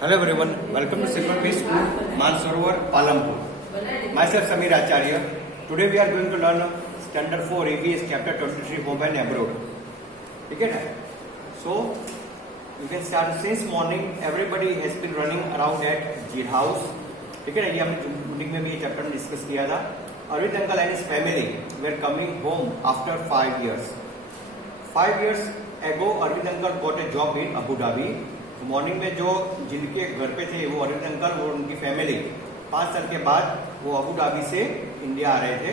Hello everyone, welcome to Silver Beach School, Mansarovar, Palampur. Myself Samir Acharya. Today we are going to learn Standard 4 EVS Chapter 23 Home and Abroad. ठीक है ना? So you can start since morning. Everybody has been running around at Jill House. ठीक है ना? ये हमने meeting में भी ये चैप्टर में डिस्कस किया था. Arvind uncle and his family were coming home after 5 years. 5 years ago, Arvind uncle got a job in Abu Dhabi. Morning में जो जिनके घर पे थे वो अरविंद अंकल और उनकी फैमिली 5 साल के बाद वो अबू धाबी से इंडिया आ रहे थे.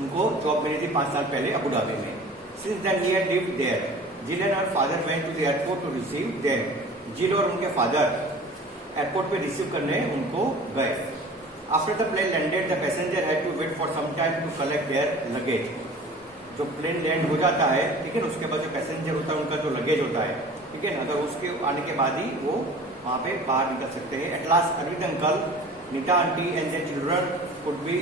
उनको जॉब मिली थी 5 साल पहले अबू धाबी में. Since then he had lived there. Jheel and her father went to the airport to receive them. Jheel और उनके फादर एयरपोर्ट पे रिसीव करने उनको गए. After the plane landed the passenger had to wait for some time to collect their luggage. जो plane land हो जाता है, ठीक है ना, उसके बाद जो पैसेंजर होता है उनका जो लगेज होता है, ठीक है ना, अगर उसके आने के बाद ही वो वहां पे बाहर निकल सकते हैं. At last Arvind uncle, Neeta aunty and their children could be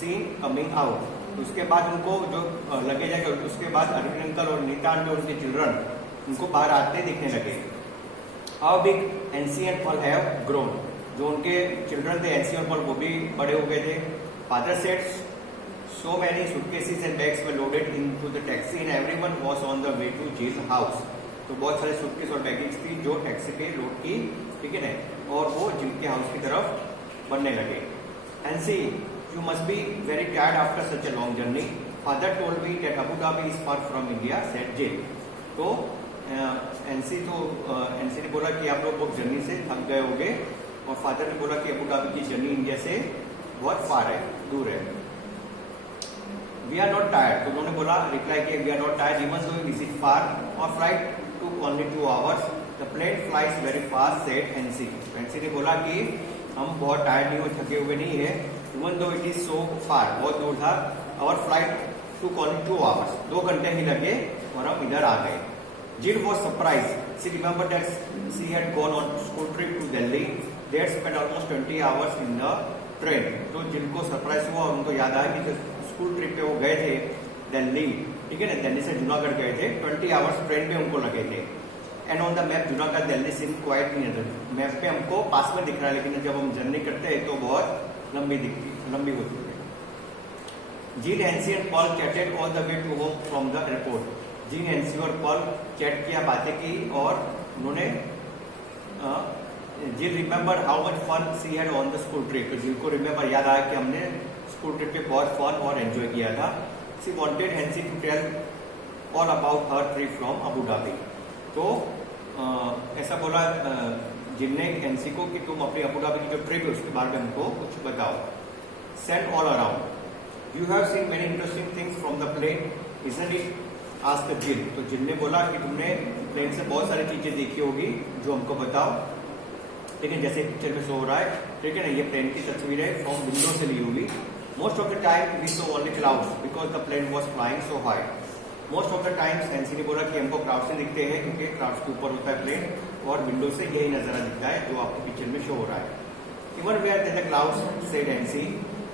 seen coming out. उसके बाद उनको जो लगेज है उसके बाद अरविंद अंकल और नीता आंटी और उनके चिल्ड्रन उनको बाहर आते दिखने लगे. How big NC and Paul have grown. जो उनके चिल्ड्रन थे एनसी और पॉल वो भी बड़े हो गए थे. Father said so many suitcases and bags were loaded into the taxi and everyone was on the way to Jill house. तो बहुत सारे सूटकेस और बैगेज थी जो टैक्सी पे लोड की, ठीक है ना, और वो जिल के हाउस की तरफ बढ़ने लगे. NC, you must be very tired after such a long journey. Father told me that Abu Dhabi is far from India, said जिल. तो एनसी ने बोला कि आप लोग बहुत जर्नी से थक गए होंगे, और फादर ने बोला कि अबू धाबी की जर्नी इंडिया से बहुत फार है, दूर है. We are not tired. तो उन्होंने बोला, रिप्लाई किया, we are not tired even though we visit far our flight took only 2 hours. The plane flies very fast, said NC. NC ने बोला कि हम बहुत टायर्ड नहीं हो, थके हुए नहीं है, even though it is so far, बहुत दूर था. Our flight took only 2 hours. 2 घंटे ही लगे और हम इधर आ गए. Jill was surprised. She remembered that she had gone on school trip to Delhi. They had spent almost 20 hours in the train. तो जिल को सरप्राइज हुआ और उनको याद आया कि स्कूल ट्रिप पे वो गए थे दिल्ली, ठीक है ना, दिल्ली से जूनागढ़ गए थे. 20 आवर्स ट्रेन में उनको लगे थे. And on the map Junagadh Delhi seem quite near. Map पे हमको पास में दिख रहा है, लेकिन जब हम जर्नी करते हैं तो बहुत लंबी होती है. Jean, Nancy and Paul chatted all the way to home from the airport. Jean, Nancy और पॉल चैट किया, बातें की, और उन्होंने Jill remember how much fun she had on the school trip. तो जिल को रिमेम्बर याद आया कि हमने स्कूल ट्रिप पे बहुत फन और एंजॉय किया था. She wanted Nancy to tell all about her trip from Abu Dhabi. तो ऐसा बोला जिनने एनसी को कि तुम अपनी अबू धाबी की जो ट्रिप है उसके बारे में हमको कुछ बताओ. Send all around. You have seen many interesting things from the plane, isn't it? Asked Jill. तो जिल ने बोला कि तुमने प्लेन से बहुत सारी चीजें देखी होगी, जो हमको बताओ. लेकिन जैसे पिक्चर में शो हो रहा है, ठीक है ना, ये प्लेन की तस्वीर है, फ्रॉम विंडो से ली हुई. Most of the time we saw only clouds because the plane was flying so high. Most of the times NC ने बोला कि हमको क्लाउड्स नहीं दिखते हैं क्योंकि क्लाउड्स के ऊपर होता है प्लेन, और विंडो से यही नजारा दिखता है जो आपको पिक्चर में शो हो रहा है. Even where the clouds, said NC,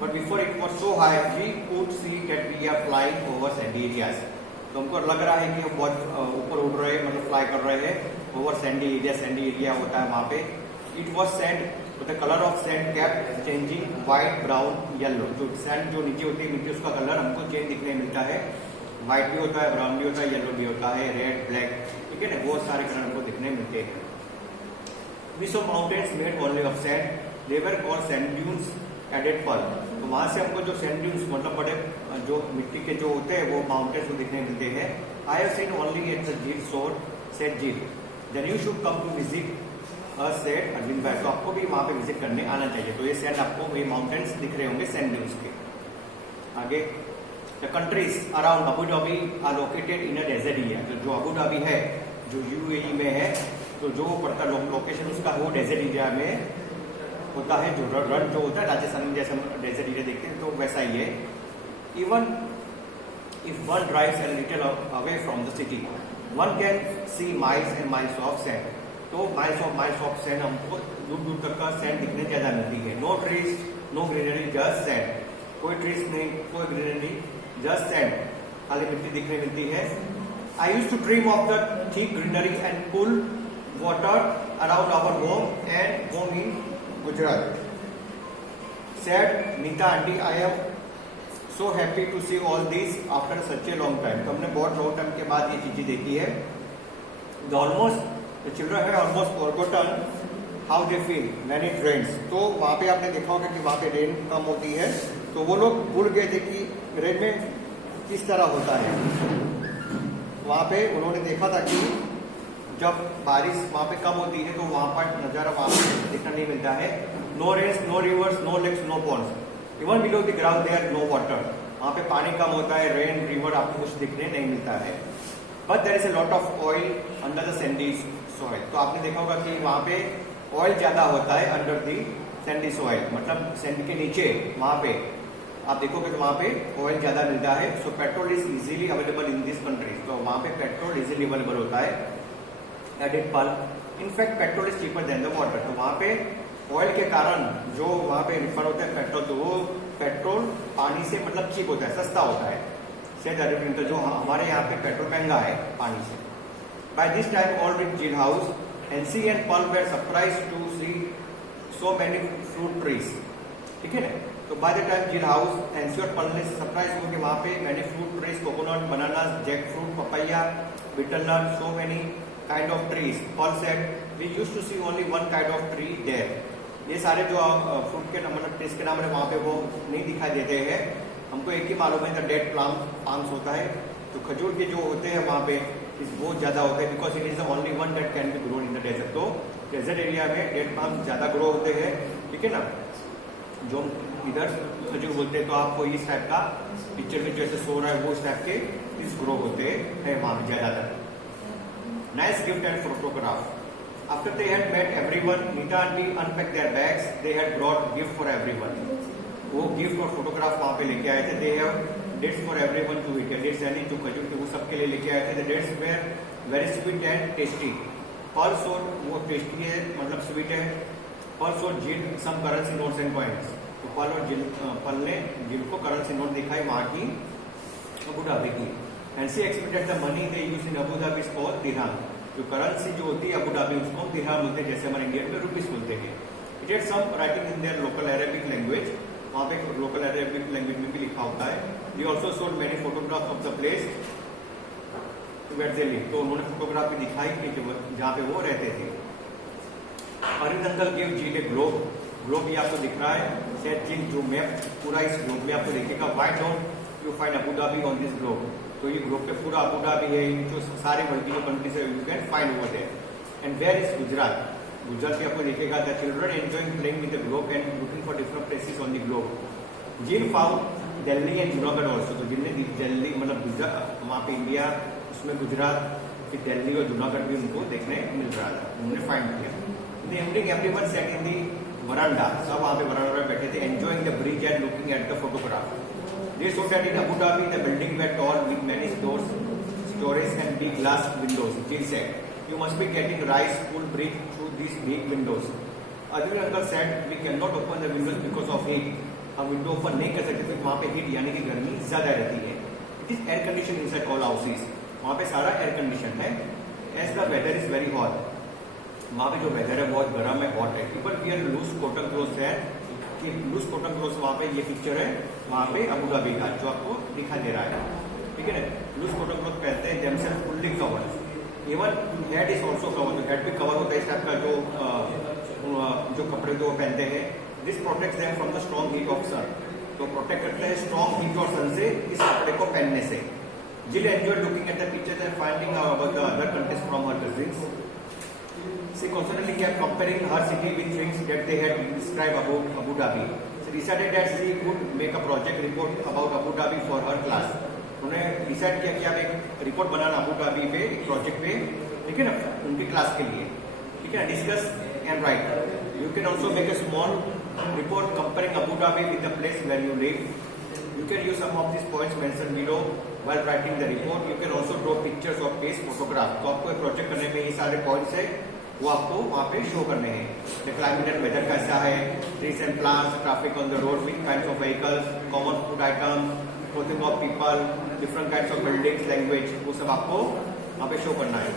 but before it was so high we could see that we are flying over sandy areas. तो हमको लग रहा है कि हम बहुत ऊपर उड़ रहे हैं, मतलब फ्लाई कर रहे हैं over Sandy area. Sandy area होता है वहां पे. It was sand. But the color of sand kept changing, white, brown, yellow. जो sand जो नीचे होती है, नीचे उसका कलर हमको चेंज दिखने मिलता है. व्हाइट भी होता है, ब्राउन भी होता है, येलो भी होता है, रेड, ब्लैक, ठीक है ना, बहुत सारे कलर हमको दिखने मिलते हैं. We saw mountains made only of sand. They were called sand dunes added pearl. तो वहां से हमको जो sand dunes मतलब बड़े जो मिट्टी के जो होते हैं वो माउंटेन्स को दिखने मिलते हैं. I have seen only at the Jill shore, said Jill. Then you should come to visit. Said Arvind bhai, तो आपको भी वहां पे विजिट करने आना चाहिए. तो ये सैंड आपको ये माउंटेन्स दिख रहे होंगे सैंड ड्यून्स के. आगे, the countries around Abu Dhabi are located in a desert area. जो अबू धाबी है, जो यूएई में है, तो जो पड़ता लोकेशन उसका वो डेजर्ट एरिया में होता है. जो रन जो होता है राजस्थान में जैसे हम डेजर्ट एरिया देखते हैं, तो वैसा ही है. Even if one drives a little away from the city, one can see miles and miles of sand. तो माइल्स ऑफ सैंड हमको दूर दूर तक का सैंड दिखने ज्यादा मिलती है. No trees, no greenery, just sand. कोई ट्रीज नहीं, कोई ग्रीनरी, जस्ट सैंड, खाली मिट्टी दिखने मिलती है. I used to dream of the thick greenery and cool water around our home and home in Gujarat. Said Nita aunty, I am so happy to see all this after such a long time. तो हमने बहुत long time के बाद ये चीजें देखी है. The children have almost forgotten how they feel when it rains. तो वहाँ पे आपने देखा होगा कि वहाँ पे रेन कम होती है, तो वो लोग भूल गए थे कि रेन में किस तरह होता है. वहाँ पे उन्होंने देखा था कि जब बारिश वहाँ पे कम होती है तो वहाँ पर नज़ारा वहाँ पे देखने नहीं मिलता है. No rains, no rivers, no lakes, no ponds. Even below the ground there no water. वहाँ पे पानी कम होता है, रेन, रिवर आपको कुछ दिखने नहीं मिलता है. But there is a lot of oil under the sandy soil. तो आपने देखा होगा कि वहाँ पे ऑयल ज्यादा होता है अंडर दी सैंडी सॉइल, मतलब सैंड के नीचे वहाँ पे आप देखोगे तो वहाँ पे ऑयल ज्यादा मिलता है. So petrol is easily available in this country. तो वहाँ पे पेट्रोल इजीली अवेलेबल होता है. Added pulp, in fact petrol is cheaper than the water. तो वहाँ पे ऑयल के कारण जो वहाँ पे रिफर होता है पेट्रोल, तो वो पेट्रोल पानी से मतलब चीप होता है, सस्ता होता है. तो जो हमारे यहाँ पे पेट्रोल महंगा है पानी से. By this time all reached Jheel house NC and Pearl were surprised to see so many fruit trees. ठीक है ना. तो by the time Jheel house NC और पर्ल ने सरप्राइज हो कि वहाँ पे मैंने fruit trees, coconut, banana, jackfruit, papaya, betel nut, so many kind of trees. Pearl said we used to see only one kind of tree there. ये सारे जो फ्रूट के मतलब ट्रीज के नाम है वहाँ पे वो नहीं दिखाई देते हैं. हमको एक ही मालूम है द डेट पाम्स होता है. तो खजूर के जो होते हैं वहाँ पे बहुत ज्यादा होता है, because it is the only one that can be grown in the desert. तो डेजर्ट एरिया में डेट पाम ज्यादा ग्रो होते हैं. ठीक है ना. जो इधर खजूर बोलते हैं, तो आपको इस टाइप का पिक्चर में जैसे सो रहा है वो इस टाइप के इस ग्रो होते हैं वहां पे ज्यादातर. Nice gift and photograph. After they had met everyone, Nita aunty unpack their bags. They had brought gift for everyone. वो गिफ्ट और फोटोग्राफ वहां पे लेके आए थे. They have dates for everyone to eat. Dates यानी जो खजूर थे वो सबके लिए लेके आए थे. The dates were very sweet and tasty. Pearl said, वो टेस्टी है मतलब स्वीट है. Pearl showed Jheel some currency notes and coins. तो पर्ल ने झील को करेंसी नोट दिखाई वहां की अबू धाबी की. And she expected the money they use in Abu Dhabi is called dirham. जो करेंसी जो होती है अबू धाबी उसको दिरहम बोलते हैं, जैसे हमारे इंडिया में रुपीस बोलते हैं. It had some writing in their local Arabic language. वहाँ पे लोकल अरेबिक लैंग्वेज में भी लिखा होता है. We also showed many photograph of the place where they live. तो उन्होंने फोटोग्राफ भी दिखाई कि जहाँ पे वो रहते थे. अरविंद अंकल गिव झील ए ग्लोब. ग्लोब ये आपको दिख रहा है. सेट झील जो मैप पूरा इस ग्लोब में आपको दिखेगा. Why don't you find Abu Dhabi on this globe. तो ये ग्लोब पे पूरा अबू धाबी है, जो सारे वर्ल्ड की जो कंट्रीज है you can find over there. And where is Gujarat. Gujarat में आपको देखेगा the children enjoying playing with the globe and looking for different places on the globe. Jheel found Delhi and Junagadh also. तो जिनने दिल्ली मतलब गुजरात वहाँ पे इंडिया उसमें गुजरात फिर दिल्ली और जूनागढ़ भी उनको देखने मिल रहा था, उन्होंने फाइंड किया. In the evening everyone sat in the veranda. सब वहाँ पे वरांडा में बैठे थे enjoying the breeze and looking at the photograph. They show that in Abu Dhabi the building were tall with many storage and big glass windows. Jheel said you must be getting rice cool breeze through these big windows. Arvind uncle said we cannot open the windows because of heat. हम window open नहीं कर सकते क्योंकि वहाँ पे heat यानी कि गर्मी ज्यादा रहती है. It is air condition inside all houses. वहाँ पे सारा एयर कंडीशन है. As the weather is very hot. वहाँ पे जो वेदर है बहुत गर्म है, हॉट है. People wear loose cotton cloth है. कि लूज कॉटन क्लोथ वहाँ पे ये पिक्चर है वहाँ पे अबू धाबी का जो आपको दिखाई दे रहा है. ठीक है ना. लूज कॉटन क्लोथ पहनते हैं. Themselves fully covered. Even head is also cover. Head भी कवर होता है इस टाइप का जो कपड़े जो पहनते हैं. This protect them from the strong heat of sun. तो प्रोटेक्ट करते हैं स्ट्रॉन्ग हीट और सन से इस कपड़े को पहनने से. जिल enjoy looking at the pictures and finding out about the other countries from her cousins. She constantly kept comparing her city with things that they had described about Abu Dhabi. She decided that she would make a project report about Abu Dhabi for her class. उन्होंने decide किया कि आप एक report बनाना Abu Dhabi पे project पे. ठीक है ना. उनकी क्लास के लिए. ठीक है. Discuss and right. You can also make a small report comparing Abu Dhabi with the place where you live. You can use some of these points mentioned below while writing the report. You can also draw pictures of place photograph. तो आपको एक project करने में ये सारे points है वो आपको वहाँ पे शो करने हैं. The climate and weather कैसा है, trees and plants, traffic on the road, which kinds of vehicles, common food items, clothing of people, different kinds of buildings, language, वो सब आपको वहाँ पे शो करना है.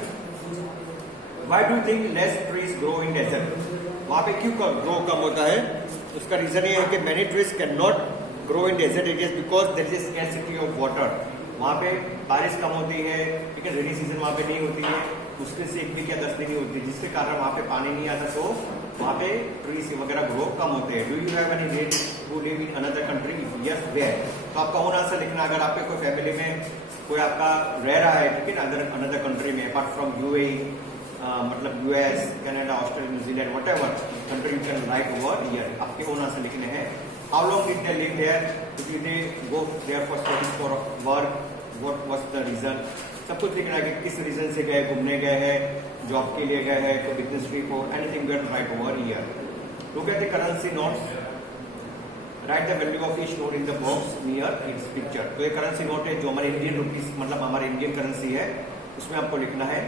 Why do you think less trees grow in desert? वहाँ पे क्यों ग्रो कम होता है? उसका रीजन ये है कि many trees cannot grow in desert areas because there is a scarcity of water. वहाँ पे बारिश कम होती है, ठीक है, रेनी सीजन वहाँ पे नहीं होती है, मुश्किल से 1 वीक या 10 दिन ही होती है, जिसके कारण वहाँ पे पानी नहीं आता, तो वहाँ पे ट्रीज वगैरह ग्रो कम होते हैं. Do you have any relative who live in another country? Yes, where? तो आपका ओन आंसर लिखना. अगर आपके कोई फैमिली में कोई आपका रह रहा है, ठीक है ना, अनदर कंट्री में, अपार्ट फ्रॉम यूएई, मतलब US, Canada, Australia, New Zealand, whatever country you can write over here. आपके ओन आंसर लिखने हैं. How long did they live there? Did they go there for studies, for work? What was the reason? सब कुछ लिखना है कि किस reason से गए, घूमने गए हैं, जॉब के लिए गए हैं, कोई बिजनेस ट्रिप हो, anything you right over here. Look at the currency notes. Right the value of each note in the box near it's picture. तो ये करेंसी नोट है जो हमारे इंडियन रुपीज, मतलब हमारे इंडियन करेंसी है, उसमें आपको लिखना है,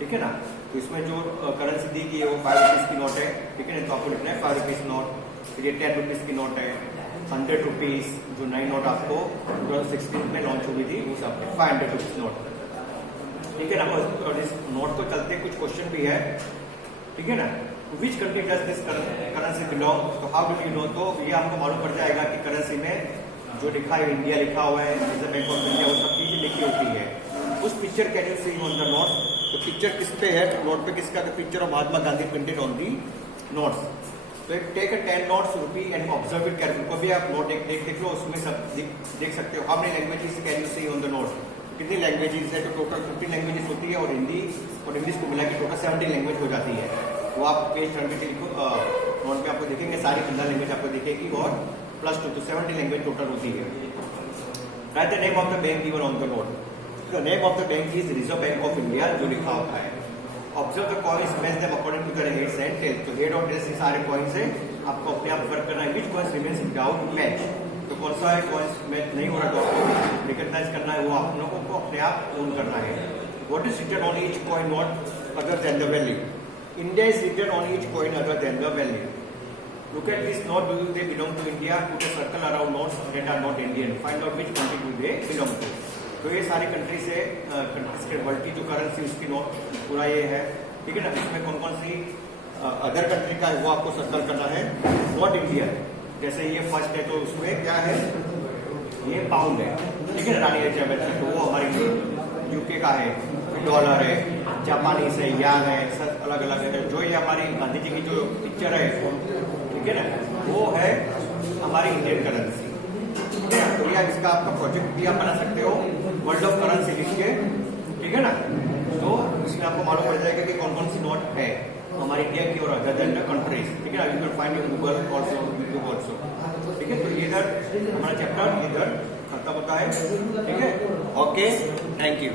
ठीक है ना. तो इसमें जो करेंसी दी गई है वो 5 रुपीज की नोट है, ठीक है ना. तो आपको लिखना है 5 रुपीज नोट. फिर ये 10 रुपीज की नोट है, 100 रुपीज जो नई नोट आपको 2016 में लॉन्च हुई थी, वो सब 500 रुपीज नोट, ठीक है ना. और इस नोट को चलते कुछ क्वेश्चन भी है, ठीक है ना. Which country does this currency belong? तो हाउ डू यू नो? तो ये आपको मालूम पड़ जाएगा कि करेंसी में जो लिखा है इंडिया लिखा हुआ है, रिजर्व बैंक ऑफ इंडिया, वो सब चीजें लिखी होती है. उस picture can you see on the note? तो पिक्चर किस पे है? नोट पे किसका? Picture of Mahatma Gandhi printed on the notes. तो take 10 notes rupee and observe it carefully. कभी आप नोट देख लो, उसमें सब देख सकते हो. How many languages can you see on the note? कितनी लैंग्वेजेस है? तो टोटल 15 लैंग्वेजेस होती है, और हिंदी और इंग्लिश को मिला के टोटल 70 लैंग्वेज हो जाती है. वो आप पेज 30 नोट पे आपको देखेंगे, सारी 15 लैंग्वेज आपको दिखेगी, और +2 तो 70 लैंग्वेज टोटल होती है. Write the name of the bank given on the note. The name of the bank is Reserve Bank of India, जो लिखा होता है. Observe the coins, match them according to their heads and tails. तो head और tails ये सारे coins है, आपको अपने आप वर्क करना है. विच कॉइन्स रिमेन्स विदाउट मैच? तो कौन सा है कॉइन्स मैच नहीं हो रहा, तो आपको रिकॉग्नाइज करना है, वो आप लोगों को अपने आप ओन करना है. What is written on each coin note other than the value? India is written on each coin other than the value. Look at this note. Do they belong to India? Put a circle around notes that are not Indian. Find out which country do they belong to. तो ये सारी country से world की जो currency उसकी note पूरा ये है, ठीक है ना. इसमें कौन कौन सी अदर कंट्री का है वो आपको सर्कल करना है. नॉट इंडिया, जैसे ये फर्स्ट है तो उसमें क्या है, ये पाउंड है, ठीक है ना. रानी एलिजाबेथ, तो वो हमारी यूके का है. डॉलर है, जापानीज है, यान है, सब अलग अलग है. जो ये हमारी गांधी जी की जो पिक्चर है, ठीक है ना, वो है हमारी इंडियन करेंसी, ठीक है. तो ये इसका आपका प्रोजेक्ट भी आप बना सकते हो, वर्ल्ड ऑफ करेंसी लिख के, ठीक है ना. तो इसमें आपको मालूम पड़ जाएगा कि कौन कौन सी नोट है हमारी इंडिया की और अदर देन द कंट्रीज, ठीक है. You can find in Google also, YouTube also, ठीक है. तो इधर हमारा चैप्टर इधर खत्म होता है, ठीक है. Okay, thank you.